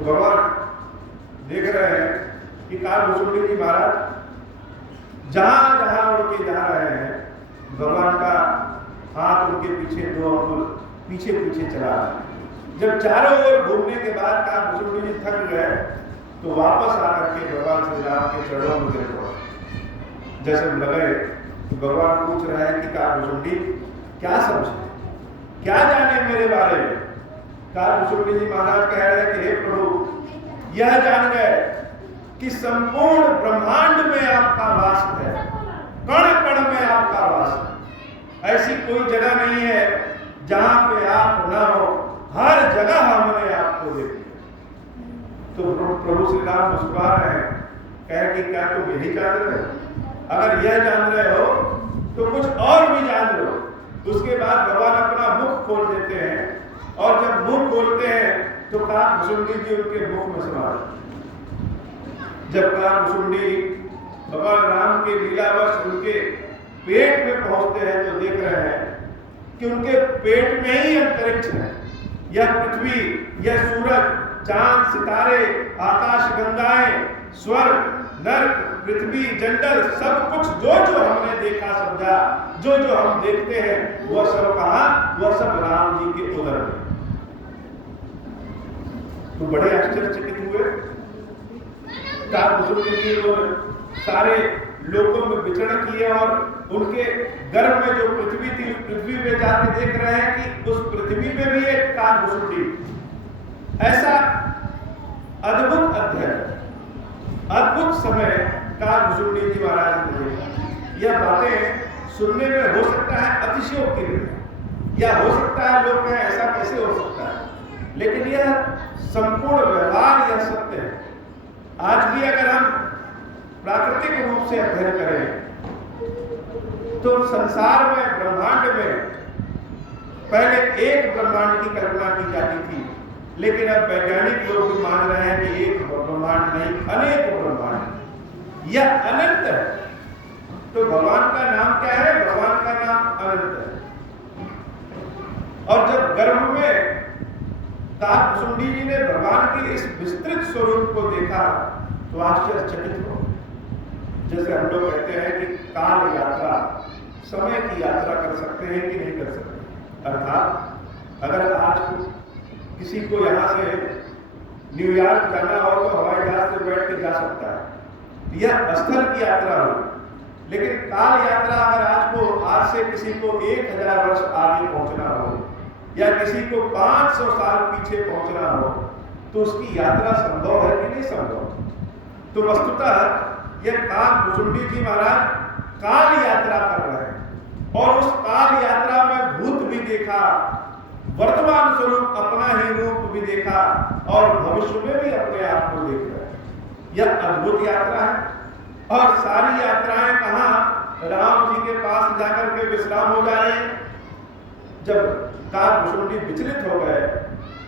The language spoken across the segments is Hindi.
तो भगवान देख रहे हैं कि कालभुसुंडी जी महाराज जहां जहां उड़ के जा रहे हैं, भगवान का हाथ उनके पीछे 2 अंगुल पीछे पीछे चला रहा है। जब चारों ओर घूमने के बाद कालभुसुंडी जी थक गए तो वापस आकर के भगवान श्री राम के चरणों में गिर पड़े। जैसे लगे कि भगवान पूछ रहे हैं कि कालभुसुंडी क्या समझे, क्या जाने मेरे बारे में। कालभुसुंडी जी महाराज कह रहे हैं कि हे प्रभु, यह जान गए कि संपूर्ण ब्रह्मांड में आपका वास है, कण कण में आपका वास है। ऐसी कोई जगह नहीं है जहां पे आप न हो, हर जगह हमने आपको देखा। तो प्रभु श्री राम मुस्कुरा रहे हैं, कह कि क्या तुम यही जान रहे हो? अगर यह जान रहे हो तो कुछ और भी जान लो। उसके बाद भगवान अपना मुख खोल देते हैं और जब मुख खोलते हैं तो कालभुसुंडी जी उनके मुख में समा जाते हैं। जब कालभुसुंडी भगवान राम के लीलावश उनके पेट में पहुंचते हैं तो देख रहे हैं कि उनके पेट में ही अंतरिक्ष है। यह पृथ्वी, यह सूरज, चांद, सितारे, आकाश गंगाएं, स्वर्ग, नर्क, पृथ्वी, जंगल, सब कुछ जो जो हमने देखा समझा, जो जो हम देखते हैं वह सब कहा, वह सब राम जी के उदर में। तो बड़े आश्चर्यचकित हुए। कालभुसुंडी जी सारे लोगों में विचरण किए और उनके गर्भ में जो पृथ्वी थी, पृथ्वी पे जाके देख रहे हैं कि उस पृथ्वी पे भी एक कालभुसुंडी। ऐसा अद्भुत अध्ययन, अद्भुत समय कालभुसुंडी जी महाराज ने देखा। यह बातें सुनने में हो सकता है अतिशयोक्ति है, या हो सकता है लोग कहें ऐसा कैसे हो सकता है, लेकिन यह संपूर्ण व्यवहार यह सत्य है। आज भी अगर हम प्राकृतिक रूप से अध्ययन करें तो संसार में, ब्रह्मांड में पहले एक ब्रह्मांड की कल्पना की जाती थी, लेकिन अब वैज्ञानिक लोग भी मान रहे हैं कि एक ब्रह्मांड नहीं, अनेक ब्रह्मांड, यह अनंत है। तो भगवान का नाम क्या है? भगवान का नाम अनंत है। और जब गर्भ में कालभुसुंडी जी ने भगवान के इस विस्तृत स्वरूप को देखा तो आश्चर्यचकित हो। जैसे हम लोग कहते हैं कि काल यात्रा, समय की यात्रा कर सकते हैं कि नहीं कर सकते। अर्थात अगर आज किसी को यहाँ से न्यूयॉर्क जाना हो तो हवाई जहाज से बैठ के जा सकता है, यह स्थल की यात्रा हो। लेकिन काल यात्रा अगर आज से किसी को 1000 वर्ष आगे पहुंचना हो या किसी को 500 साल पीछे पहुंचना हो तो उसकी यात्रा संभव है कि नहीं संभव? तो वस्तुतः यह कालभुसुंडी जी महाराज काल यात्रा कर रहे हैं और उस काल यात्रा में भूत भी देखा, वर्तमान स्वरूप अपना ही रूप भी देखा और भविष्य में भी अपने आप को देख रहे हैं। यह अद्भुत यात्रा है। और सारी यात्राएं कहां? राम जी के पास जाकर के विश्राम हो जा रहे हैं। जब कालभुसुंडी विचलित हो गए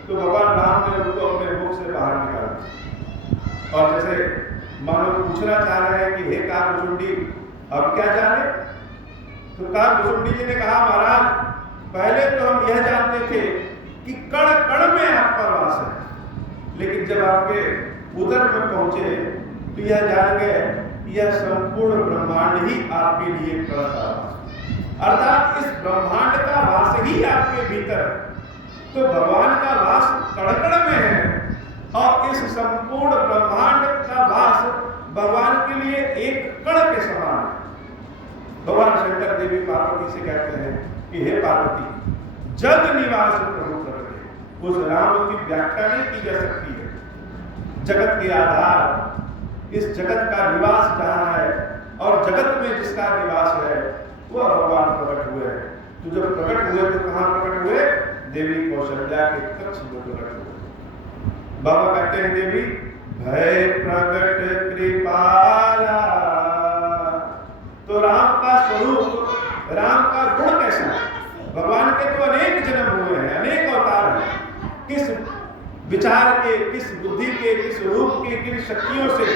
तो भगवान राम ने उनको अपने मुख से बाहर निकाला और जैसे मानो पूछना चाह रहे हैं कि हे कालभुसुंडी, अब क्या जाने? तो कालभुसुंडी जी ने कहा, महाराज पहले तो हम यह जानते थे कि कण कण में आपका वास है, लेकिन जब आपके उदर में पहुंचे तो यह जान गए यह संपूर्ण ब्रह्मांड ही आपके लिए कण का वास, अर्थात इस ब्रह्मांड का वास ही आपके भीतर है। तो भगवान का वास कण कण में है और इस संपूर्ण ब्रह्मांड का वास भगवान के लिए एक कण के समान है। भगवान शंकर देवी पार्वती से कहते हैं कि हे पार्वती, जग निवास प्रभु प्रगटे। उस राम की व्याख्या नहीं की जा सकती है। जगत के आधार, इस जगत का निवास जहां है और जगत में जिसका निवास है वह भगवान प्रकट हुए हैं। तो जब प्रकट हुए तो कहां प्रकट हुए? देवी कौशल्या के कक्ष में प्रकट हुए। बाबा कहते हैं देवी भय प्रकट कृपाला। तो राम का स्वरूप, राम का गुण कैसा है? भगवान के तो अनेक जन्म हुए हैं, अनेक अवतार हैं। किस विचार के, किस बुद्धि के, किस रूप के, किन शक्तियों से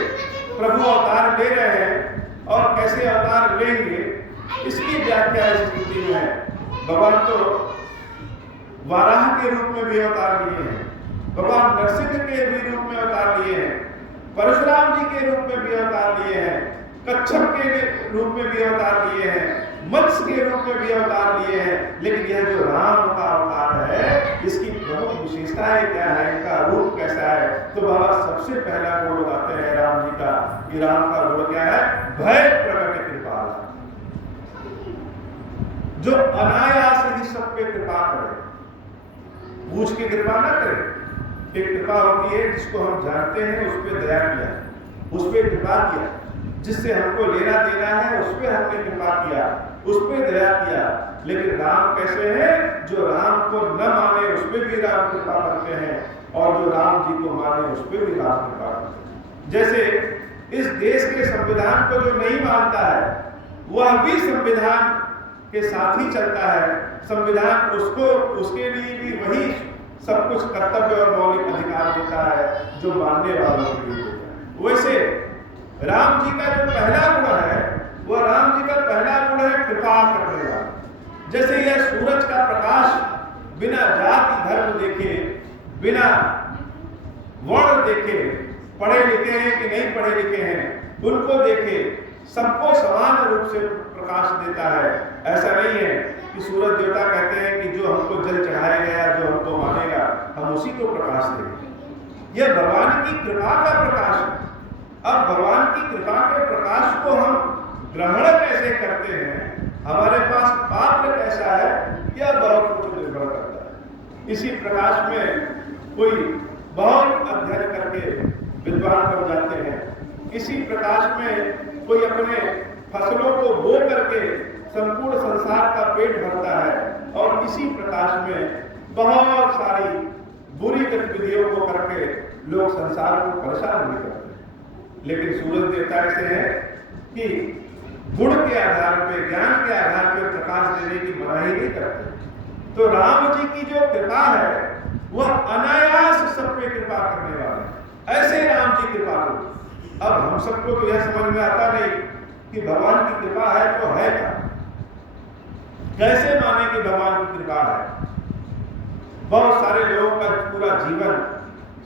प्रभु अवतार ले रहे हैं और कैसे अवतार लेंगे, इसकी व्याख्या इस स्थिति में है। भगवान तो वाराह के रूप में भी अवतार लिए हैं, भगवान नरसिंह के भी रूप में परशुराम जी के रूप में भी अवतार लिए हैं, कच्छप के रूप में भी अवतार लिए हैं, मत्स्य के रूप में भी अवतार लिए हैं। लेकिन यह जो राम का अवतार है, इसकी प्रमुख विशेषताएं क्या है, इनका रूप कैसा है? तो बाबा सबसे पहला गुण बताते हैं राम जी का, कि राम का गुण क्या है? भय प्रकट कृपाल, जो अनायास ही सब पे कृपा करे, पूछ के कृपा ना करे। एक कृपा होती है जिसको हम जानते हैं, उस पर दया किया, उस पर कृपा किया, जिससे हमको लेना देना है उस पर हमने कृपा किया, उस पर दया किया। लेकिन राम कैसे हैं? जो राम को न माने उस पर भी राम कृपा करते हैं, और जो राम जी को माने उस पर भी राम कृपा करते हैं। जैसे इस देश के संविधान को जो नहीं मानता है, वह भी संविधान के साथ ही चलता है। संविधान उसको, उसके लिए भी वही सब कुछ कर्तव्य और मौलिक अधिकार देता है जो मानने वालों के लिए देता है। वैसे राम जी का जो पहला गुण है, वह राम जी का पहला गुण है कृपा करने वाला। जैसे यह सूरज का प्रकाश बिना जाति धर्म देखे, बिना वर्ण देखे, पढ़े लिखे हैं कि नहीं पढ़े लिखे हैं, उनको देखे, सबको समान रूप से प्रकाश देता है। ऐसा नहीं है कि सूरज देवता कहते हैं कि जो हमको जल चढ़ाया गया, जो हमको मानेगा, हम उसी को प्रकाश देंगे। यह भगवान की कृपा का प्रकाश है। अब भगवान की कृपा के प्रकाश को हम ग्रहण कैसे करते हैं, हमारे पास पात्र कैसा है, यह बहुत कुछ निर्भर करता है। इसी प्रकाश में कोई बहुत अध्ययन करके विद्वान बन जाते हैं, इसी प्रकाश में कोई अपने फसलों को बो करके संपूर्ण संसार का पेट भरता है, और इसी प्रकाश में बहुत सारी बुरी गतिविधियों को करके लोग संसार को परेशान भी करते हैं। लेकिन सूरज देवता ऐसे है कि गुण के आधार पे, ज्ञान के आधार पे प्रकाश देने की मनाही नहीं करते। तो राम जी की जो कृपा है, वह अनायास सब पे कृपा करने वाला है। ऐसे राम जी कृपा को, अब हम सबको तो यह समझ में आता नहीं कि भगवान की कृपा है तो है क्या, कैसे माने कि भगवान की कृपा है? बहुत सारे लोगों का पूरा जीवन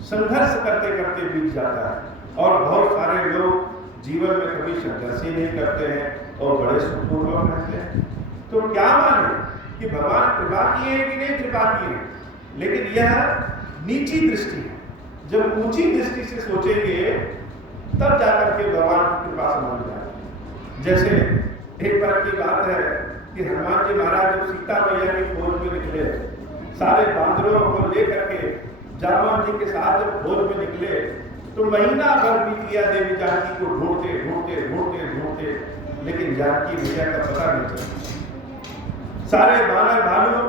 संघर्ष करते करते बीत जाता है, और बहुत सारे लोग जीवन में कभी संघर्ष ही नहीं करते हैं और बड़े सुखपूर्वक रहते हैं। तो क्या माने कि भगवान कृपा किए कि नहीं कृपा किए? लेकिन यह नीची दृष्टि है। जब ऊंची दृष्टि से सोचेंगे तब जाकर के भगवान की कृपा समझ में आएगी। जैसे एक बार की बात है कि हनुमान जी महाराज जब सीता मैया की खोज में निकले, सारे बांदरों को लेकर के जामवन जी के साथ जब खोज में निकले, तो महीना भर बीत गया देवी जानकी को ढूंढते ढूंढते ढूंढते ढूंढते, लेकिन जानकी मैया का पता नहीं चला। सारे बानर भालू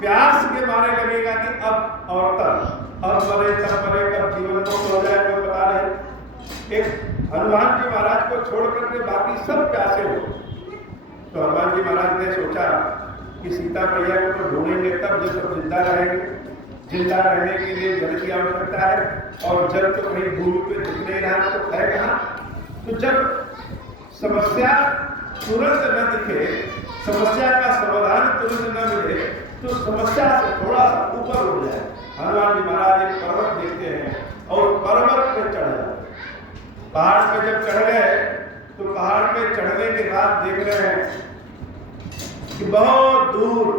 प्यास के मारे लगेगा कि अब और तब, अब मरे तब मरे, कब जीवन मुक्त हो जाए कोई पता नहीं। एक हनुमान जी महाराज को छोड़ करके बाकी सब प्यासे हो। तो हनुमान जी महाराज ने सोचा कि सीता मैया को तो ढूंढेंगे तब जब सब जिंदा रहेंगे, जिंदा रहने के लिए जल की आवश्यकता है, और जल तो कहीं भूमि पे दिख नहीं रहा तो है कहाँ? तो जब समस्या तुरंत न दिखे, समस्या का समाधान तुरंत न मिले, तो समस्या से थोड़ा सा ऊपर उठ जाए। हनुमान जी महाराज एक पर्वत देखते हैं और पर्वत पे चढ़ जाते। पहाड़ पे जब चढ़ गए तो पहाड़ पे चढ़ने के बाद देख रहे हैं कि बहुत दूर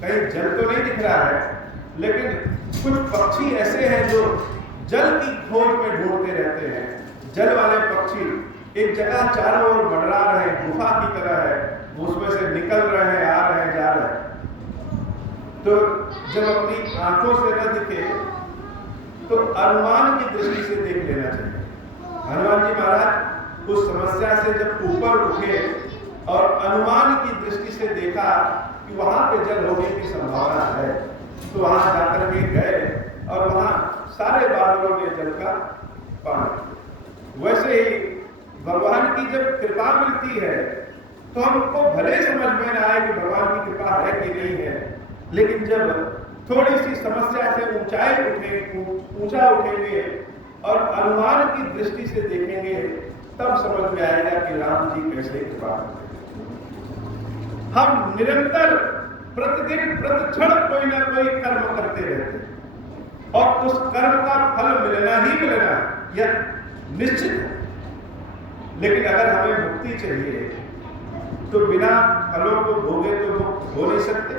कहीं जल तो नहीं दिख रहा है, लेकिन कुछ पक्षी ऐसे हैं जो जल की खोज में ढूंढते रहते हैं। जल वाले पक्षी एक जगह चारों ओर मंडरा रहे हैं, गुफा की तरह है, उसमें से निकल रहे हैं, आ रहे हैं, जा रहे हैं। तो जब अपनी आंखों से न दिखे तो अनुमान की दृष्टि से देख लेना चाहिए। हनुमान जी महाराज उस समस्या से जब ऊपर उठे और अनुमान की दृष्टि से देखा कि वहां पे जल होने की संभावना है, तो वहां जाकर के गए और वहां सारे बादलों ने जल का पानी। वैसे ही भगवान की जब कृपा मिलती है तो हमको भले समझ में ना आए कि भगवान की कृपा है कि नहीं है, लेकिन जब थोड़ी सी समस्या से ऊंचा उठेंगे और अनुमान की दृष्टि से देखेंगे, तब समझ में आएगा कि राम जी कैसे कृपा करते हैं। हम निरंतर प्रतिदिन प्रतिक्षण कोई ना कोई कर्म करते रहते हैं, और उस कर्म का फल मिलना ही मिलना है। यह निश्चित है। लेकिन अगर हमें मुक्ति चाहिए तो बिना फलों को भोगे तो मुक्त हो नहीं सकते।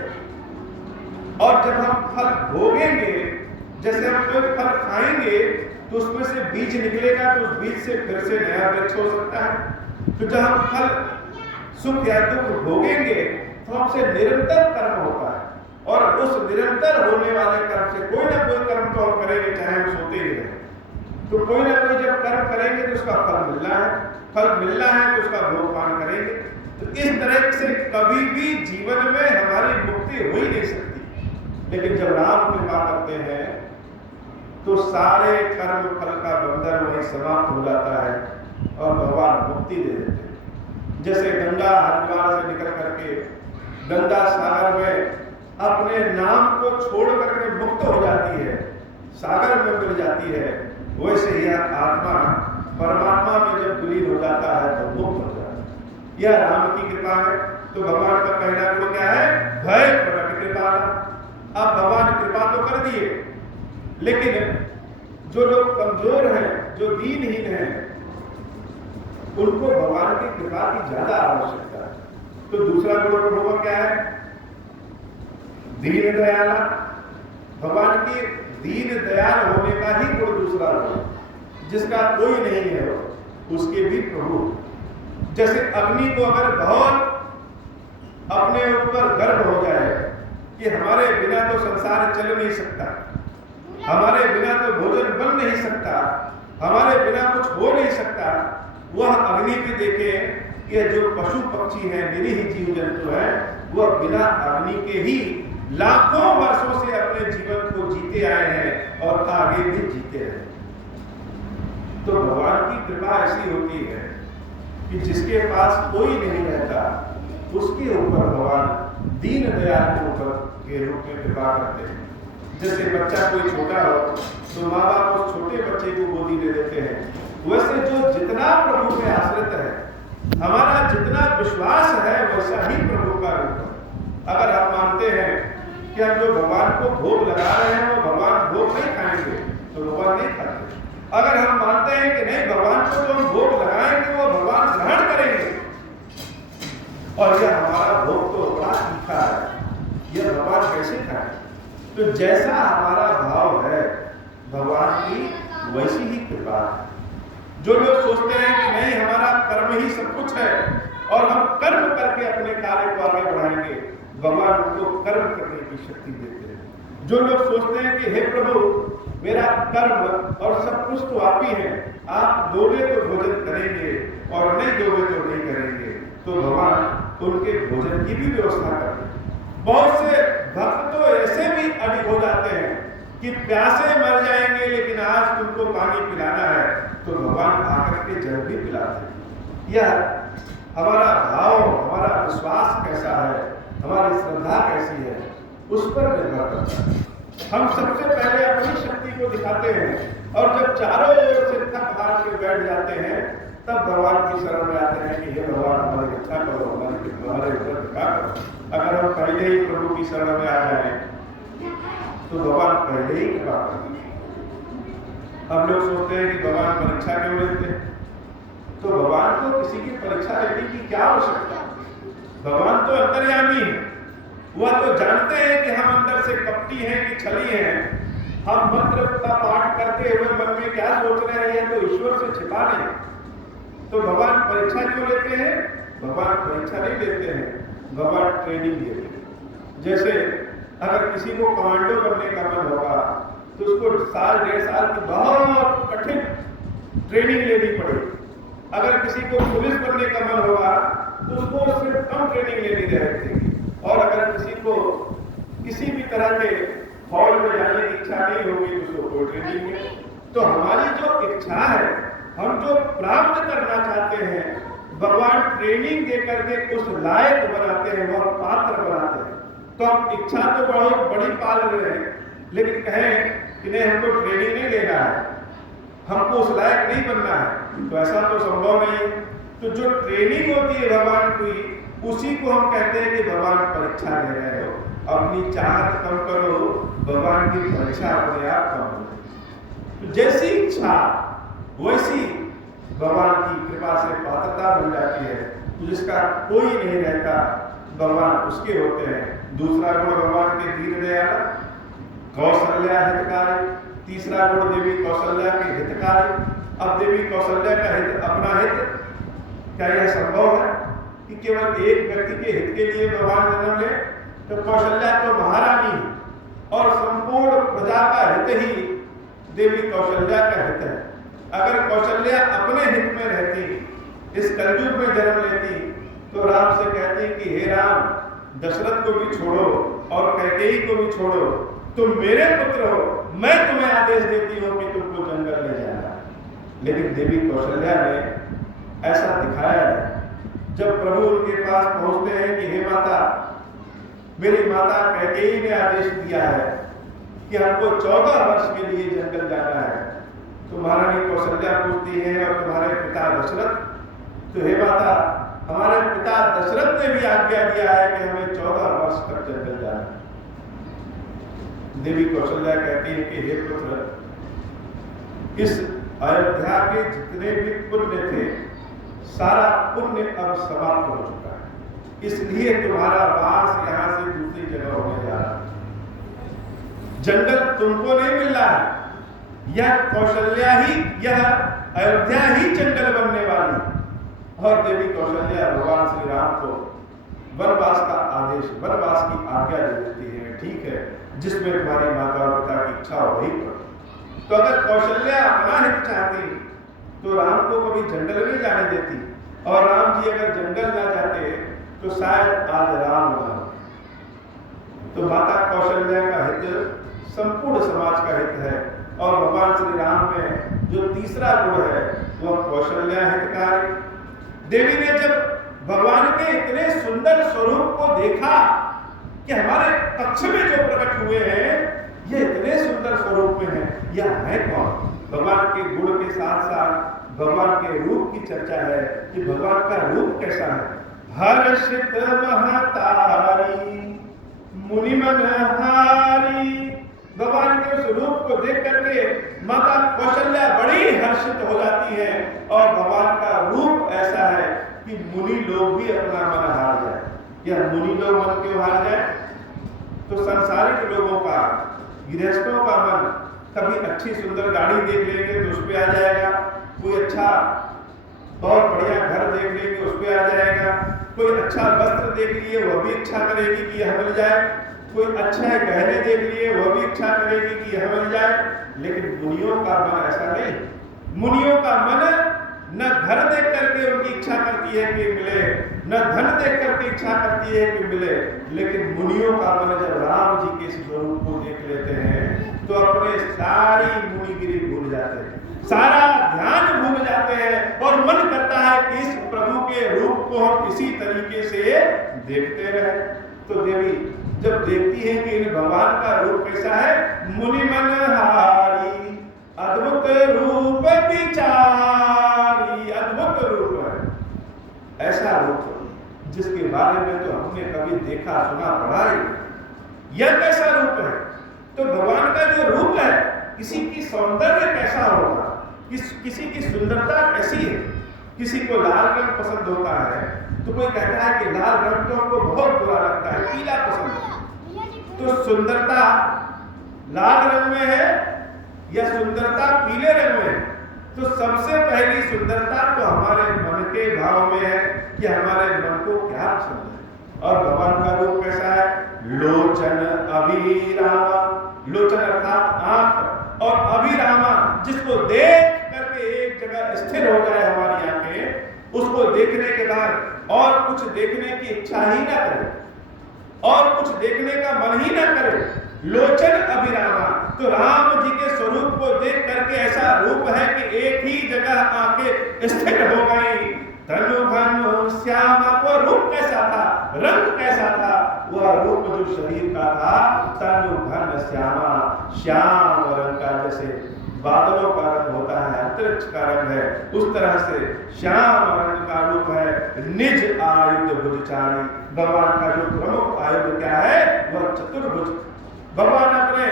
और जब हम फल भोगेंगे, जैसे हम कोई फल खाएंगे तो उसमें से बीज निकलेगा, तो उस बीज से फिर से नया वृक्ष हो सकता है। तो जब हम फल सुख या दुख भोगेंगे तो हमसे निरंतर कर्म होता है, और उस निरंतर होने वाले कर्म से कोई ना कोई कर्म तो हम करेंगे, चाहे हम सोते ही रहें। तो कोई ना कोई जब कर्म करेंगे तो उसका फल मिलना है, फल मिलना है तो उसका भोग पान करेंगे। तो इस तरह से कभी भी जीवन में हमारी मुक्ति हो ही नहीं सकती। लेकिन जब राम कृपा करते हैं तो सारे कर्म फल का बंधन वहीं समाप्त हो जाता है और भगवान मुक्ति दे देते हैं। जैसे गंगा हरिद्वार से निकल करके गंगा सागर में अपने नाम को छोड़ करके मुक्त हो जाती है, सागर में मिल जाती है, वैसे यह आत्मा परमात्मा में जब विलीन हो जाता है तो मुक्त हो जाता है। यह राम की कृपा है। तो भगवान का पहला गुण क्या है? भय प्रकट कृपा। अब भगवान कृपा तो कर दिए, लेकिन जो लोग कमजोर हैं, जो दीनहीन हैं, उनको भगवान की कृपा की ज्यादा आवश्यकता है। तो दूसरा गुण प्रभु का क्या है? दीन दयाला। भगवान की दीन दयाल होने का ही गुण दूसरा गुण, जिसका कोई नहीं है उसके भी प्रभु। जैसे अग्नि को अगर बहुत अपने ऊपर गर्व हो जाए कि हमारे बिना तो संसार चल नहीं सकता, हमारे बिना तो भोजन बन नहीं सकता, हमारे बिना कुछ हो नहीं सकता, वह अग्नि भी देखे कि जो पशु पक्षी हैं, निरीह जीव जंतु हैं, वह बिना अग्नि के ही लाखों वर्षों से अपने जीवन को जीते आए हैं और आगे भी जीते हैं। तो भगवान की कृपा ऐसी होती है कि जिसके पास कोई नहीं रहता उसके ऊपर भगवान दीन दयाल के ऊपर के रूप में कृपा करते हैं। जैसे बच्चा कोई छोटा हो तो माँ बाप उस छोटे बच्चे को गोदी दे देते हैं, वैसे जो जितना प्रभु में आश्रित है, हमारा जितना विश्वास है, वैसा ही प्रभु का रूप है। अगर हम मानते हैं कि हम जो भगवान को भोग लगा रहे हैं वो भगवान भोग नहीं खाएंगे तो भगवान नहीं खाते। अगर हम मानते हैं कि नहीं, भगवान को जो हम भोग लगाएंगे वो भगवान ग्रहण करेंगे, और यह हमारा भोग तो बड़ा तीखा है, यह भगवान कैसे खाए? तो जैसा हमारा भाव है भगवान की वैसी ही कृपा है। जो लोग सोचते हैं कि नहीं, हमारा कर्म ही सब कुछ है और हम कर्म करके अपने कार्य को आगे बढ़ाएंगे, भगवान उनको कर्म करने की शक्ति देते हैं। जो लोग सोचते हैं कि हे प्रभु, मेरा कर्म और सब कुछ तो आप ही है, आप दोगे तो भोजन करेंगे और नहीं दोगे तो नहीं करेंगे, तो भगवान उनके भोजन की भी व्यवस्था करते हैं। बहुत से भक्त तो ऐसे भी अडिग हो जाते हैं कि प्यासे मर जाएंगे, लेकिन आज तुमको पानी पिलाना है, तो भगवान आकर के जल भी पिलाते हैं। यह हमारा भाव, हमारा विश्वास कैसा है, हमारी श्रद्धा कैसी है, उस पर निर्भर करता है। हम सबसे पहले अपनी शक्ति को दिखाते हैं, और जब चारों ओर से थक हार के बैठ जाते हैं, तब भगवान की शरण में आते हैं कि हे भगवान, हमारी रक्षा करो, हमारे ऊपर कृपा करो। अगर हम पहले ही प्रभु की शरण में आ जाए तो भगवान पहले ही कृपा करते हैं। हम लोग सोचते हैं कि भगवान परीक्षा क्यों लेते हैं? तो भगवान को किसी की परीक्षा लेने की क्या आवश्यकता? भगवान तो अंतर्यामी है, वह तो जानते हैं कि हम अंदर से कपटी हैं कि छली हैं। हम मंत्र का पाठ करते हुए मन में क्या सोच रहे हैं तो ईश्वर से छिपा नहीं। तो भगवान परीक्षा क्यों लेते हैं? भगवान परीक्षा नहीं लेते हैं, भगवान ट्रेनिंग देते हैं। जैसे अगर किसी को कमांडो बनने का मन होगा तो उसको साल डेढ़ साल की बहुत कठिन ट्रेनिंग लेनी पड़ेगी। अगर किसी को पुलिस बनने का मन होगा तो उसको सिर्फ कम ट्रेनिंग लेनी रहेगी। और अगर किसी को किसी भी तरह के फौज में जाने की इच्छा नहीं होगी तो उसको कोई ट्रेनिंग नहीं। तो हमारी जो इच्छा है, हम जो प्राप्त करना चाहते हैं, भगवान ट्रेनिंग दे करके उस लायक बनाते हैं, वह पात्र बनाते हैं। तो हम इच्छा तो बहुत बड़ी पाल रहे हैं, लेकिन कहें कि नहीं, हमको ट्रेनिंग नहीं लेना है, हमको उस लायक नहीं बनना है, तो ऐसा तो संभव नहीं है। तो जो ट्रेनिंग होती है भगवान की, उसी को हम कहते हैं कि भगवान परीक्षा ले रहे हो। अपनी चाहत कम करो, भगवान की परीक्षा अपने आप कम हो। तो जैसी इच्छा वैसी भगवान की कृपा से पात्रता बन जाती है, तो जिसका कोई नहीं रहता भगवान उसके होते हैं। दूसरा गुण भगवान के दीन दयाल, कौशल्या हितकारी। तीसरा गुण देवी कौशल्या के हितकारी। अब देवी कौशल्या का हित अपना हित, क्या यह संभव है कि केवल एक व्यक्ति के हित के लिए भगवान जन्म ले? तो कौशल्या तो महारानी है और संपूर्ण प्रजा का हित ही देवी कौशल्या का हित है। अगर कौशल्या अपने हित में रहती, इस कलयुग में जन्म लेती, तो राम से कहती कि हे राम, दशरथ को भी छोड़ो और कैकेयी को भी छोड़ो, तुम मेरे पुत्र हो, मैं तुम्हें आदेश देती हूं कि तुमको जंगल ले जाना। लेकिन देवी कौशल्या ने ऐसा दिखाया नहीं। जब प्रभु उनके पास पहुंचते हैं कि हे माता, मेरी माता कैकेयी ने आदेश दिया है कि हमको 14 वर्ष के लिए जंगल जाना है, तो महारानी कौशल्या पूछती है और तुम्हारे पिता दशरथ? तो हे माता, हमारे पिता दशरथ ने भी आज्ञा दिया है कि हमें 14 वर्ष तक जंगल जाना है। देवी कौशल्या कहती है कि हे पुत्र, इस अयोध्या के जितने भी पुण्य थे, सारा पुण्य अब समाप्त हो चुका है, इसलिए तुम्हारा वास यहाँ से दूसरी जगह होने जा रहा है। जंगल तुमको नहीं मिल रहा है, यह कौशल्या ही, यह अयोध्या ही जंगल बनने वाली है। और देवी कौशल्या भगवान श्री राम को वनवास का आदेश, वनवास की आज्ञा दे देती है। ठीक है, जिसमें तुम्हारी माता और पिता की इच्छा हो वही करो। तो अगर कौशल्या अपना हित चाहती तो राम को कभी जंगल नहीं जाने देती, और राम जी अगर जंगल ना जाते तो शायद आज राम ना होते। तो माता कौशल्या का हित संपूर्ण समाज का हित है। और भगवान श्री राम में जो तीसरा गुण है वह कौशल्या हितकारी। देवी ने जब भगवान के इतने सुंदर स्वरूप को देखा कि हमारे पक्ष में जो प्रकट हुए हैं ये इतने सुंदर स्वरूप में हैं, यह है कौन? भगवान के गुण के साथ साथ भगवान के रूप की चर्चा है कि भगवान का रूप कैसा है। हर्षित महतारी मुनि मनहारी। भगवान के उस रूप को देख करके माता कौशल्या बड़ी हर्षित हो जाती है, और भगवान का रूप ऐसा है कि मुनि लोग भी अपना मन हार जाए। यह मुनि लोग मन क्यों हार जाए? तो सांसारिक लोगों का, गृहस्थों का मन कभी अच्छी सुंदर गाड़ी देख लेंगे तो उस पे आ जाएगा, कोई अच्छा बहुत बढ़िया घर देख लेंगे उस पे आ जाएगा, कोई अच्छा वस्त्र देख लिए वह भी इच्छा करेगी कि यह मिल जाए, कोई अच्छा गहने देख लिए वह भी इच्छा करेगी कि यह मिल जाए। लेकिन मुनियों का मन ऐसा नहीं। मुनियों का मन न घर देख करके उनकी इच्छा करती है कि मिले, न धन देख करके इच्छा करती है कि मिले, लेकिन मुनियों का मन जब राम जी के स्वरूप को देख लेते हैं तो अपने सारी मुनिगिरी भूल जाते हैं, सारा ध्यान भूल जाते हैं, और मन करता है कि इस प्रभु के रूप को हम इसी तरीके से देखते रहे। तो देवी जब देखती है कि इन भगवान का रूप कैसा है, मुनि मनहारी अद्भुत रूप विचारी, अद्भुत रूप है, ऐसा रूप जिसके बारे में तो हमने कभी देखा सुना पढ़ा ही। यह कैसा रूप है? तो भगवान का जो रूप है, किसी की सौंदर्य कैसा होगा, किसी की सुंदरता कैसी है। किसी को लाल रंग पसंद होता है तो कोई कहता है कि लाल रंग तो हमको बहुत बुरा लगता है, पीला पसंद है। तो सुंदरता लाल रंग में है या सुंदरता पीले रंग में है? तो सबसे पहली सुंदरता तो हमारे मन के भाव में है कि हमारे मन को क्या पसंद है। और भगवान का रूप कैसा है? लोचन अभिरामा, लोचन अर्थात आंख, और अभिरामा जिसको देख करके एक जगह स्थिर हो जाए हमारी आंखें, उसको देखने के बाद और कुछ देखने की इच्छा ही ना करे, और कुछ देखने का मन ही ना करे। लोचन अभिरामा, तो राम जी के स्वरूप को देख करके ऐसा रूप है कि एक ही जगह आंखें स्थिर हो गई। तनु घन श्यामा, वो रूप कैसा था, रंग कैसा था? वह रूप जो शरीर का था तनु घन श्यामा, श्याम रंग का, जैसे बादलों का रंग होता है, अंतरिक्ष का रंग है, उस तरह से श्याम रंग का रूप है। निज आयुध भुजचारी, भगवान का जो प्रमुख आयुध क्या है? वह चतुर्भुज। भगवान अपने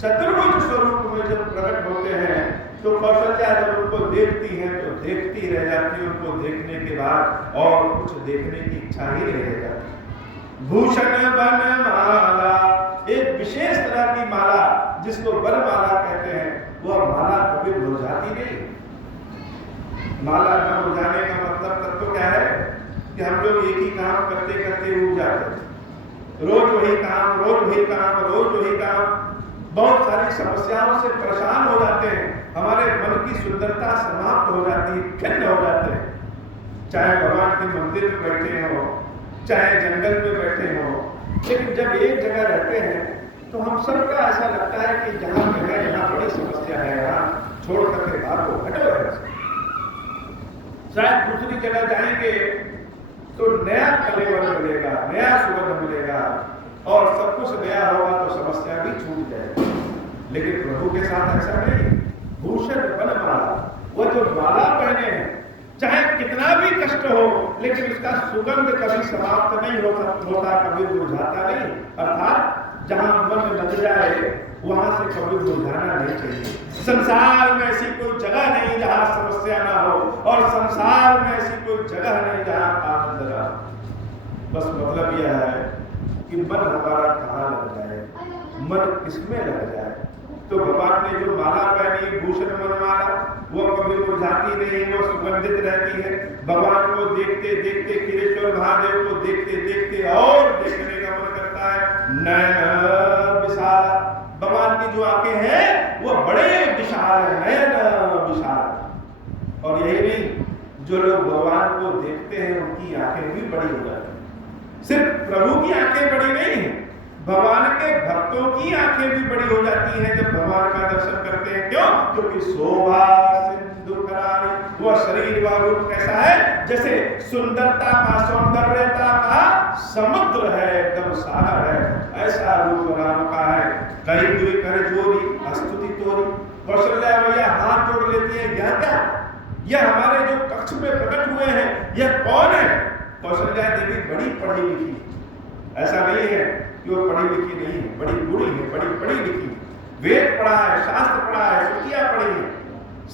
चतुर्भुज स्वरूप में जब प्रकट होते हैं तो कौशल्या जब उनको देखती है तो देखती रह जाती है, उनको देखने के बाद और कुछ देखने की इच्छा ही नहीं रह जाती। भूषण वन माला, एक विशेष तरह की माला जिसको वनमाला कहते हैं, वह माला कभी मुरझाती नहीं। माला न मुरझाने का मतलब तत्व क्या है कि हम लोग एक ही काम करते करते उग जाते हैं, रोज वही काम, रोज वही काम, रोज वही काम, बहुत सारी समस्याओं से परेशान हो जाते हैं, हमारे मन की सुंदरता समाप्त हो जाती है, खिन्न हो जाते हैं। चाहे भगवान के मंदिर में बैठे हो, चाहे जंगल में बैठे हो, लेकिन जब एक जगह रहते हैं तो हम सबका ऐसा लगता है कि जहाँ जगह यहाँ बड़ी समस्या है, यहाँ छोड़ करके भागो, हटो है। शायद दूसरी जगह जाएंगे तो नया कलेवर मिलेगा, नया सुगंध मिलेगा और सब कुछ नया होगा तो समस्या भी छूट जाएगी। लेकिन प्रभु के साथ ऐसा नहीं। भूषण वनमाला, वह जो माला पहने हैं, चाहे कितना भी कष्ट हो लेकिन उसका सुगंध कभी समाप्त नहीं होता, कभी मुरझाता नहीं। अर्थात जहां मन लग जाए वहां से कभी मुरझाना नहीं चाहिए। संसार में ऐसी कोई जगह नहीं जहां समस्या ना हो, और संसार में ऐसी कोई जगह नहीं जहां आनंद ना हो। बस मतलब यह है कि मन हमारा कहाँ लग जाए, मन किसमें लग जाए। तो भगवान ने जो माला पहनी, भूषण वनमाला, वो कभी मुरझाती नहीं, वो सुगंधित रहती है। भगवान को देखते देखते, खीरेश्वर महादेव को देखते देखते और देखने का मन करता है। नयन विशाल, भगवान की जो आंखें हैं वो बड़े विशाल है, नयन विशाल। और यही नहीं, जो लोग भगवान को देखते हैं उनकी आंखें भी बड़ी हो जाती है। सिर्फ प्रभु की आंखें बड़ी नहीं है, भगवान के भक्तों की आंखें भी बड़ी हो जाती हैं जब भगवान का दर्शन करते हैं। क्यों? क्योंकि शोभा सिंधु करारी, वह शरीर व रूप कैसा है, जैसे सुंदरता का, सौंदर्यता का समुद्र है, एकदम सागर है, ऐसा रूप राम का है। कई दुई कर जोरी स्तुति तोरी, कौशल्या भैया हाथ जोड़ लेती है। यह क्या, यह हमारे जो कक्ष में प्रकट हुए हैं, यह कौन है? कौशल्या देवी बड़ी पढ़ी लिखी, ऐसा नहीं है कि वो पढ़ी लिखी नहीं है, बड़ी बूढ़ी है, बड़ी पढ़ी लिखी, वेद पढ़ा है, शास्त्र पढ़ा है, श्रुतियां पढ़ी है,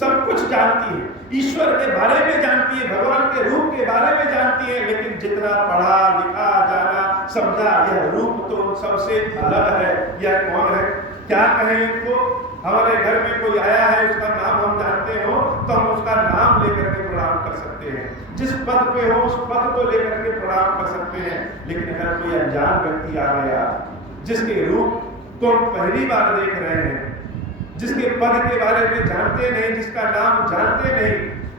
सब कुछ जानती है, ईश्वर के बारे में जानती है, भगवान के रूप के बारे में जानती है। लेकिन जितना पढ़ा लिखा, जाना, समझा, यह रूप तो उन सबसे अलग है। यह कौन है, क्या कहें इनको? हमारे घर में कोई आया है, उसका नाम हम जानते हो तो हम उसका नाम लेकर के प्रणाम कर सकते हैं, जिस पद पे हो उस पद को लेकर के प्रणाम कर सकते हैं। लेकिन अगर कोई अनजान व्यक्ति आ गया, जिसके रूप को हम पहली बार देख रहे हैं, जिसके पद के बारे में जानते नहीं, जिसका नाम जानते नहीं,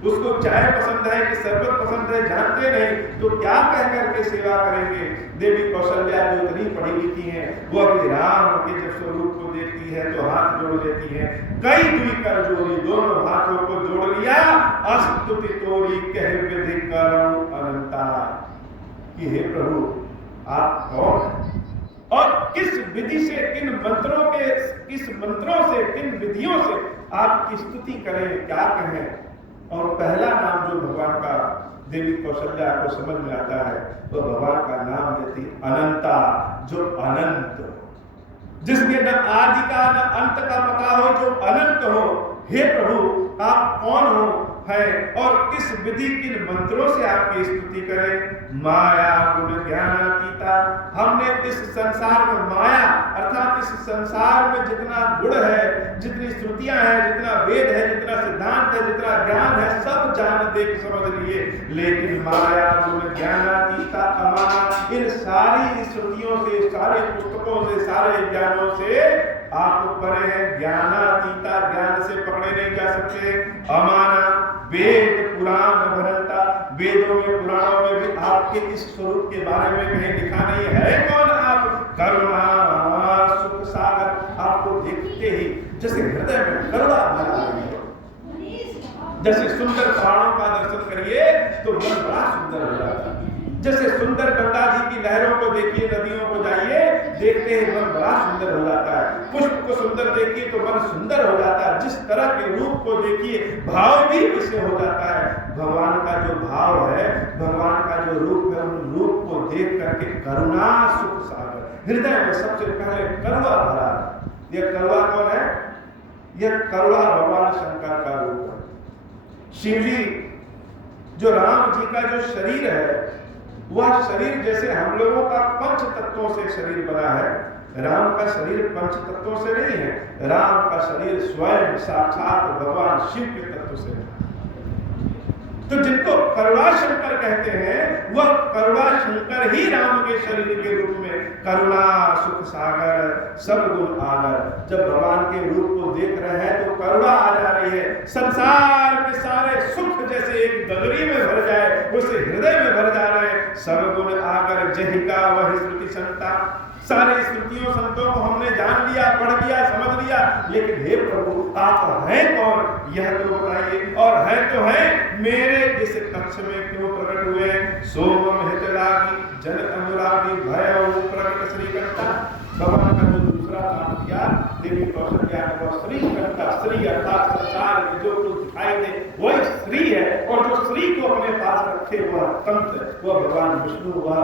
उसको चाय पसंद है कि शरबत पसंद है जानते नहीं, तो क्या कह करके सेवा करेंगे? देवी कौशल्या जो इतनी पढ़ी लिखी है, वो अपने राम के जब स्वरूप को देखती है तो हाथ जोड़ लेती है। कई दुई कर जोड़ी, दोनों हाथों को जोड़ लिया, स्तुति तोरी कह विधि करम अनंता, कि हे प्रभु आप कौन हैं और किस विधि से, किन मंत्रों के, किस मंत्रों से, किन विधियों से आपकी स्तुति करें, क्या कहें। और पहला नाम जो भगवान का देवी कौशल्या को समझ में आता है, वो भगवान का नाम देती अनंता, जो अनंत, जिसके न आदि का न अंत का पता हो, जो अनंत हो। हे प्रभु आप कौन हो है और किस विधि, किन मंत्रों से आपकी स्तुति करें। माया गुण ज्ञानातीता, हमने इस संसार में माया अर्थात इस संसार में जितना गुण है, जितनी श्रुतियां हैं, जितना वेद है, जितना सिद्धांत है, जितना ज्ञान है, सब जान देख समझ लिए, लेकिन माया गुण ज्ञानातीता अमाना, इन सारी श्रुतियों से, सारे पुस्तकों से, सारे ज्ञानों से आप परे हैं। ज्ञानातीता, ज्ञान से पकड़े नहीं जा सकते। अमाना, वेद पुराण भरता, वेदों में पुराणों में भी आपके इस स्वरूप के बारे में कहीं लिखा नहीं है। कौन आप? करुणा सुख सागर, आपको देखते ही जैसे हृदय में करुणा भरा रही हो, जैसे सुंदर पहाड़ों का दर्शन करिए तो मन बड़ा सुंदर हो जाता है। जैसे सुंदर गंगा जी की लहरों को देखिए, नदियों को जाइए, देखते ही मन बड़ा सुंदर हो जाता है। पुष्प को सुंदर देखिए तो मन सुंदर हो जाता है। जिस तरह के रूप को देखिए, भाव भी इससे हो जाता है। भगवान का जो भाव है, भगवान का जो रूप है, उन रूप को देख करके करुणा सुख सागर, हृदय में सबसे पहले करुणा भरा, यह करुणा कौन है? यह करुणा भगवान शंकर का रूप है। शिव जी जो राम जी का जो शरीर है, वह शरीर जैसे हम लोगों का पंच तत्वों से शरीर बना है, राम का शरीर पंच तत्वों से नहीं है। राम का शरीर स्वयं साक्षात भगवान शिव के तत्व से बना है। तो जिनको करुणा शंकर कहते हैं, वह करुणा शंकर ही राम के शरीर के रूप में करुणा सुख सागर सब गुण आगर। जब भगवान के रूप को देख रहे हैं तो करुणा आ जा रही है। संसार के सारे सुख जैसे एक गगरी में भर जाए, उसे हृदय में भर जा रहे हैं। सब गुण आगर जहिका वह श्रुति संता। सारे स्मृतियों संतों को हमने जान लिया, पढ़ लिया, समझ लिया, लेकिन हे प्रभु आप हैं कौन, यह तो बताइए। और है तो है, मेरे इस कक्ष में क्यों प्रकट हुए? सोमम हितलागी जन अनुरागी भय प्रकट श्रीकर्ता। भगवान का जो दूसरा नाम किया देवी कौशल्या का, श्रीकर्ता। श्री अर्थात संसार में जो कुछ दिखाई दे वही श्री है, और जो श्री को अपने पास रखे वह तंत्र, वह भगवान विष्णु, वह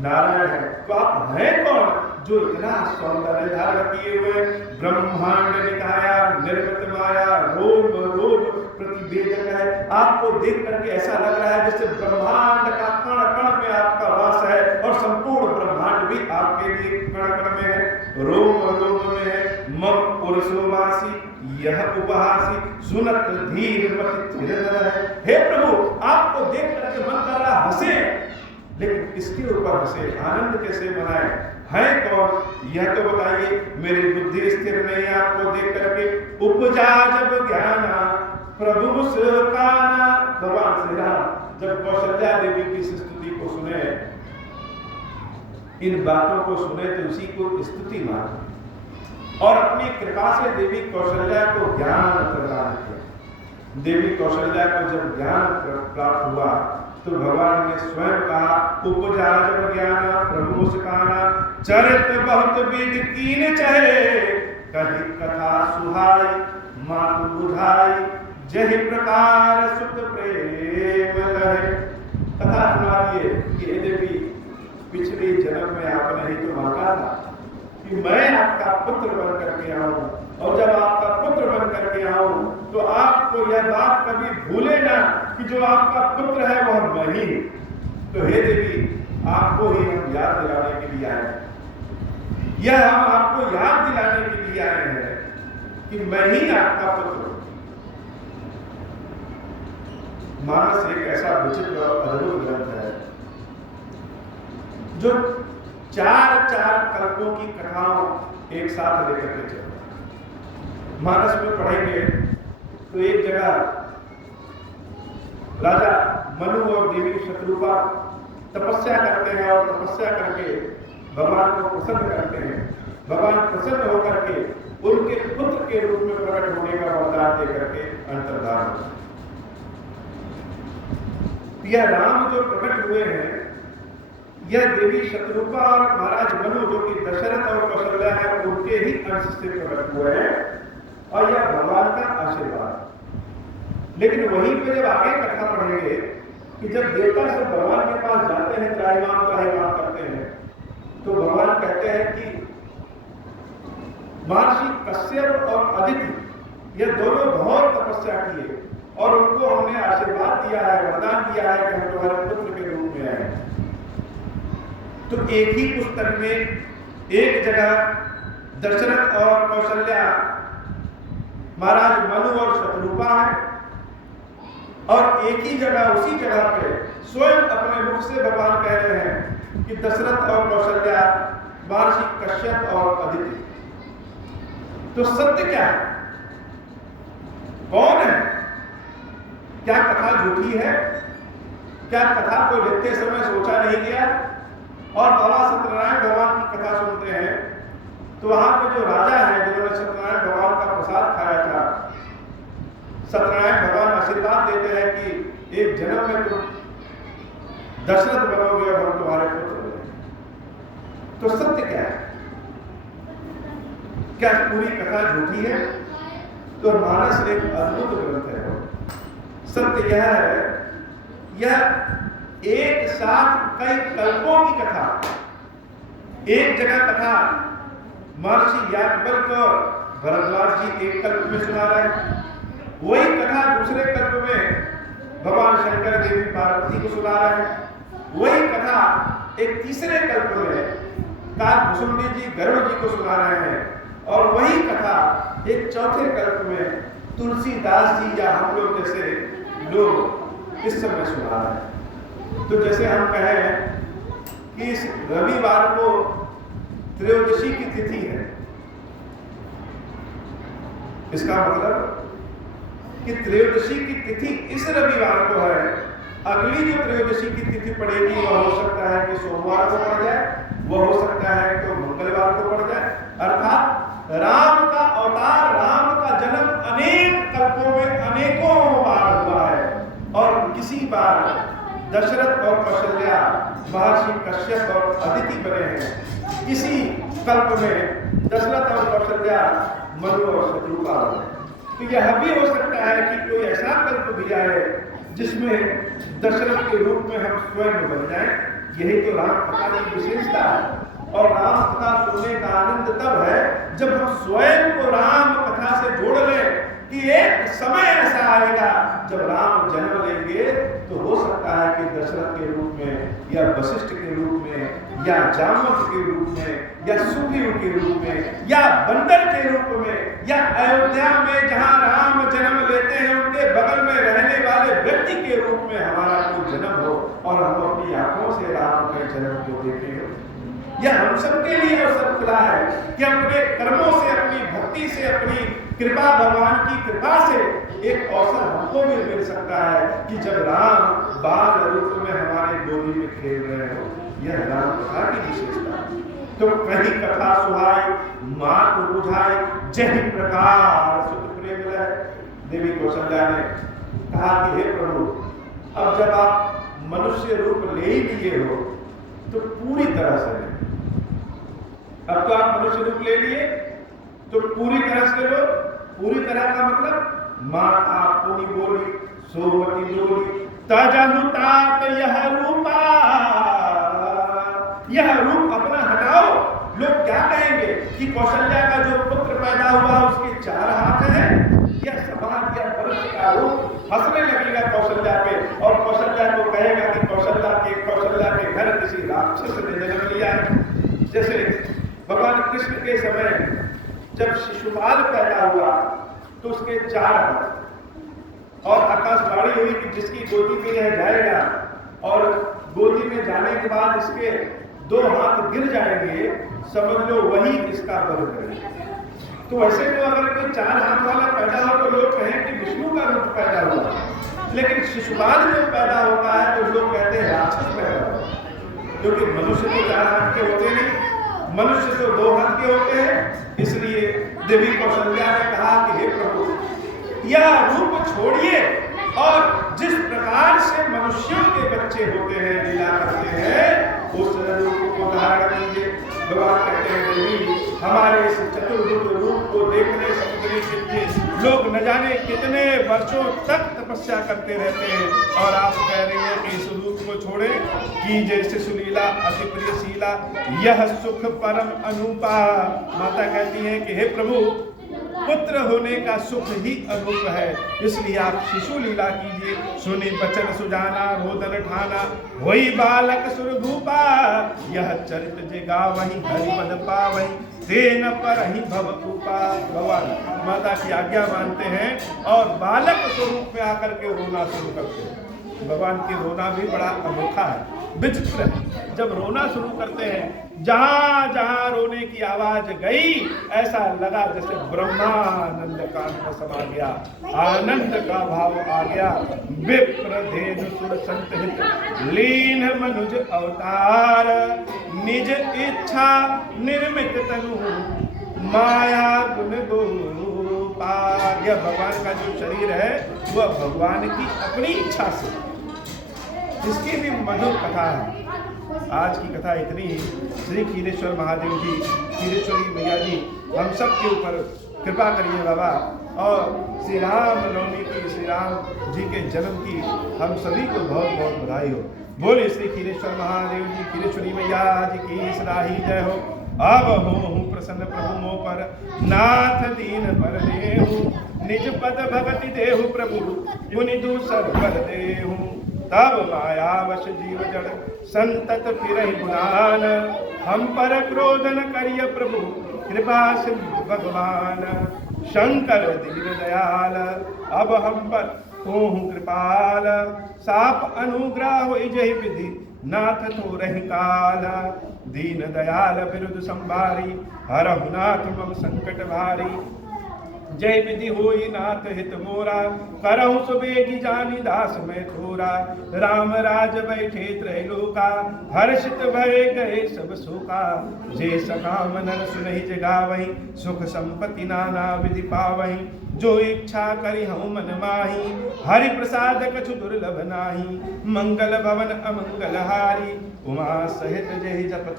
नारायण है। तो आप हैं कौन जो इतना सौंदर्य धारण किए हुए? ब्रह्मांड निकाया निर्मित माया रोम रोम प्रतिवेदक है। आपको देख करके ऐसा लग रहा है जैसे ब्रह्मांड का कण कण में आपका वास है, और संपूर्ण ब्रह्मांड भी आपके लिए कण कण में है, रोम रोम में है। मम पुरुषोवासी यह उपहासी सुनत धीर मति चिरंदन है। हे प्रभु आपको देख करके मन कर रहा हंसे, लेकिन इसके ऊपर हंसे, आनंद कैसे मनाए? है कौन यह तो बताइए। मेरी बुद्धि स्थिर नहीं है आपको देख करके। उपजा जब ज्ञाना प्रभु मुस्काना। भगवान श्री राम जब कौशल्या देवी की स्तुति को सुने, इन बातों को सुने तो उसी को स्तुति माने, और अपनी कृपा से देवी कौशल्या को ज्ञान प्रदान किया। देवी कौशल्या को जब ज्ञान प्राप्त हुआ तो भगवान ने स्वयं कहा, उपजा जब ज्ञान प्रभु मुस्काना। चरित बहुत विध कीन चहे कही कथा सुहाई मातु बुझाई जहि प्रकार सुत प्रेम लहे। कथा सुना दिए कि हे देवी पिछले जन्म में आपने ही तो मांगा था कि मैं आपका पुत्र बन करके आऊं, और जब आपका पुत्र बन करके आऊं तो आपको यह बात कभी भूले ना कि जो आपका पुत्र है वह मैं ही। तो हे देवी आपको ही हम याद दिलाने के लिए आए हैं। यह हम आपको याद दिलाने के लिए आए हैं कि मैं ही आपका पुत्र। मानस एक ऐसा विचित्र और अद्भुत ग्रंथ है जो चार कल्पों की कथाओं एक साथ लेकर के चलता है। मानस में पढ़ेंगे तो एक जगह राजा मनु और देवी शत्रुपा तपस्या करते हैं, और तपस्या करके भगवान को प्रसन्न करते हैं। भगवान प्रसन्न होकर के उनके पुत्र के रूप में प्रकट होने का वरदान देकर के अंतर्धान होते हैं। यह राम जो प्रकट हुए हैं, यह देवी शत्रुपा और महाराज मनु जो कि दशरथ और कौशल्या है उनके ही अंश से प्रकट हुए हैं, और यह भगवान का आशीर्वाद। लेकिन वहीं पे जब आगे कथा पढ़ेंगे कि जब देवता सब भगवान के पास जाते हैं, त्राहिमाम करते हैं, तो भगवान कहते हैं कि महर्षि कश्यप और अदिति ये दोनों बहुत तपस्या किए, और उनको हमने आशीर्वाद दिया है, वरदान दिया है कि हम तुम्हारे पुत्र के रूप में आए। तो एक ही पुस्तक में एक जगह दशरथ और कौशल्या, महाराज मनु और शत्रुपा है, और एक ही जगह उसी जगह पे स्वयं अपने मुख से भगवान कह रहे हैं कि दशरथ और कौशल्या, महर्षि कश्यप और अदिति। तो सत्य क्या है? कौन है? क्या कथा झूठी है? क्या कथा को लिखते समय सोचा नहीं गया? और बाबा सत्यनारायण भगवान की कथा सुनते हैं तो वहां पे जो राजा है जिन्होंने सत्यनारायण भगवान का प्रसाद खाया था, सत्यनारायण भगवान आशीर्वाद देते हैं कि एक जन्म में तुम दशरथ बनोगे और हम तुम्हारे पुत्र बनेंगे। तो सत्य क्या है? क्या पूरी कथा झूठी है? तो मानस एक अद्भुत ग्रंथ है। सत्य यह है, यह एक साथ कई कल्पों की कथा, एक जगह कथा महर्षि याज्ञवल्क्य और भरद्वाज जी एक कल्प में सुना रहे हैं, वही कथा दूसरे कल्प में भगवान शंकर देवी पार्वती को सुना रहे हैं, वही कथा एक तीसरे कल्प में काकभुसुंडी जी गरुड़ जी को सुना रहे हैं, और वही कथा एक चौथे कल्प में तुलसीदास जी या हम लोग जैसे लोग इस समय सुना रहे हैं। तो जैसे हम कहें कि इस रविवार को त्रयोदशी की तिथि है, इसका मतलब कि त्रयोदशी की तिथि इस रविवार को है, अगली जो त्रयोदशी की तिथि पड़ेगी वह हो सकता है कि सोमवार को पड़ जाए, वह हो सकता है तो मंगलवार को पड़ जाए। अर्थात राम का अवतार, राम का जन्म अनेक कल्पों में अनेकों बार हुआ है, और किसी बार दशरथ और कौशल्या महर्षि कश्यप और अदिति बने हैं, किसी कल्प में दशरथ और कौशल्या मनु और शत्रुघ्न बने। तो यह भी हो सकता है कि कोई ऐसा कल्प भी आए जिसमें दशरथ के रूप में हम स्वयं बन जाएं। यही तो राम कथा की विशेषता है, और राम कथा सुनने का आनंद तब है जब हम स्वयं को राम कथा से जोड़ लें कि एक समय ऐसा आएगा जब राम जन्म लेंगे, तो हो सकता है कि दशरथ के रूप में या वशिष्ठ के रूप में या जामवंत के रूप में या सुग्रीव के रूप में या बंदर के रूप में या अयोध्या में जहां राम जन्म लेते हैं उनके बगल में रहने वाले व्यक्ति के रूप में हमारा कोई जन्म हो, और हम अपनी आंखों से राम के जन्म को देखें। यह हम सबके लिए अवसर खुला है कि अपने कर्मों से, अपनी भक्ति से, अपनी कृपा, भगवान की कृपा से एक अवसर हमको भी मिल सकता है कि जब राम बाल रूप में हमारे गोदी में खेल रहे हो। यह राम कथा की विशेषता है। तो कहीं कथा सुहाई माँ को बुझाई, जय प्रकार सुत प्रेम है। देवी कौशल्या ने कहा कि हे प्रभु, अब जब आप मनुष्य रूप ले ही लिए हो तो पूरी तरह से ले। अब तो आप मनुष्य रूप ले लिए तो पूरी तरह से लो। पूरी तरह का मतलब माता पुनि बोली सोमती बोली तजहु तात यह रूपा, यह रूप अपना हटाओ। लोग क्या कहेंगे कि कौशल्या का जो पुत्र पैदा हुआ उसके 4 हाथ हैं, यह समाज या मनुष्य का रूप हंसने लगेगा कौशल्या पे, और कौशल्या को कहेगा कि कौशल्या के घर किसी राक्षस ने जन्म लिया है। जैसे भगवान कृष्ण के समय जब शिशुपाल पैदा हुआ तो उसके 4 हाथ, और आकाशवाणी हुई कि जिसकी गोदी में यह जाएगा और गोदी में जाने के बाद इसके 2 हाथ गिर जाएंगे, समझ लो वही इसका वध करेगा। तो वैसे तो अगर कोई 4 हाथ वाला पैदा हो तो लोग कहें कि विष्णु का रूप पैदा हुआ, लेकिन शिशुपाल जब पैदा होता है तो लोग कहते हैं राक्षस पैदा हुआ, क्योंकि मनुष्य तो 4 हाथ के होते नहीं, मनुष्य तो 2 हाथ के होते हैं। इसलिए देवी कौशल्या ने कहा कि हे प्रभु, यह रूप छोड़िए, और जिस प्रकार से मनुष्यों के बच्चे होते हैं, लीला करते हैं, उस रूप को धारण कीजिए। भगवान कहते हैं देवी, हमारे इस चतुर्भुज रूप को देखने सुनने के लिए लोग न जाने कितने वर्षों तक तपस्या करते रहते हैं, और आप कह रहे हैं कि इस रूप को छोड़े, कि जैसे सुलीला अति प्रियशीला यह सुख परम अनुपा। माता कहती है कि हे प्रभु, पुत्र होने का सुख ही अनूप है, इसलिए आप शिशु लीला कीजिए। सुनी बचन सुजाना रोदन ठाना, वही बालक सुरभूपा, यह चरित जगा वही हरिपद पावही, तेन पर ही भवकूपा। भगवान माता की आज्ञा मानते हैं और बालक स्वरूप में आकर के रोना शुरू करते हैं। भगवान की रोना भी बड़ा अनोखा है, विचित्र है। जब रोना शुरू करते हैं, जहां जहां रोने की आवाज गई, ऐसा लगा जैसे ब्रह्मानंद कान में समा गया, आनंद का भाव आ गया। विप्र धेनु सुर संत हित लीन मनुज अवतार, निज इच्छा निर्मित तनु माया गुण गोपा। यह भगवान का जो शरीर है वह भगवान की अपनी इच्छा से, इसकी भी मधुर कथा है। आज की कथा इतनी ही। श्री खीरेश्वर महादेव जी, खीरेश्वरी मैया जी, हम सब के ऊपर कृपा करिए बाबा, और श्री राम नवमी की, श्री राम जी के जन्म की हम सभी को बहुत बहुत बधाई हो। बोले श्री खीरेश्वर महादेव जी, खीरेश्वरी मैया जी की सदा ही जय हो। अब हो प्रसन्न प्रभु मोह पर, नाथ दीन पर देहु, निज पद भगति देहु प्रभु, मुनि दूसर पर देहु। तब माया वश जीव जड़, संतत फिरहि गुणान, हम पर क्रोध न करिय प्रभु, कृपा सिंधु भगवान। शंकर दीन दयाल, अब हम पर होहु कृपाल, साप अनुग्रह होई जहि विधि, नाथ तो रहि काल। दीन दयाल बिरुद संभारी, हरहु नाथ मम संकट भारी। जय विधि होई नाथ हित मोरा, करहु सुबेगी जानी दास मैं थोरा। राम राज बैठे त्रैलोका, हर्षित भय गए सब सुखा। जे सकाम नर सुनहि जगावहि, सुख संपत्ति नाना विधि पावहि। जो इच्छा करि हूँ मन माही, हरि प्रसाद कछु दुर्लभ नाही। मंगल भवन अमंगल हारी, उमा सहित जय जपत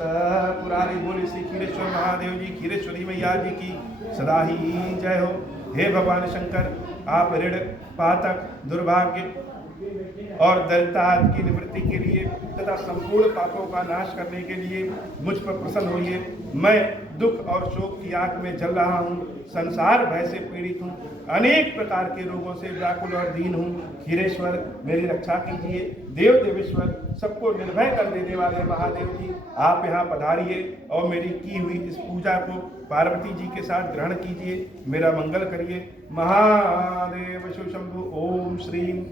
पुरारी। बोले श्री खीरेश्वर महादेव जी, खीरेश्वरी मैया जी की सदा ही जय हो। हे भगवान शंकर, आप ऋण पातक दुर्भाग्य और दरिद्रता की निवृत्ति के लिए तथा संपूर्ण पापों का नाश करने के लिए मुझ पर प्रसन्न होइए। मैं दुख और शोक की आग में जल रहा हूँ, संसार भय से पीड़ित हूँ, अनेक प्रकार के रोगों से व्याकुल और दीन हूँ। खीरेश्वर मेरी रक्षा कीजिए। देव देवेश्वर, सबको निर्भय कर देने वाले महादेव जी, आप यहाँ पधारिए और मेरी की हुई इस पूजा को पार्वती जी के साथ ग्रहण कीजिए, मेरा मंगल करिए। महादेव शिव शंभु। ओम श्रीम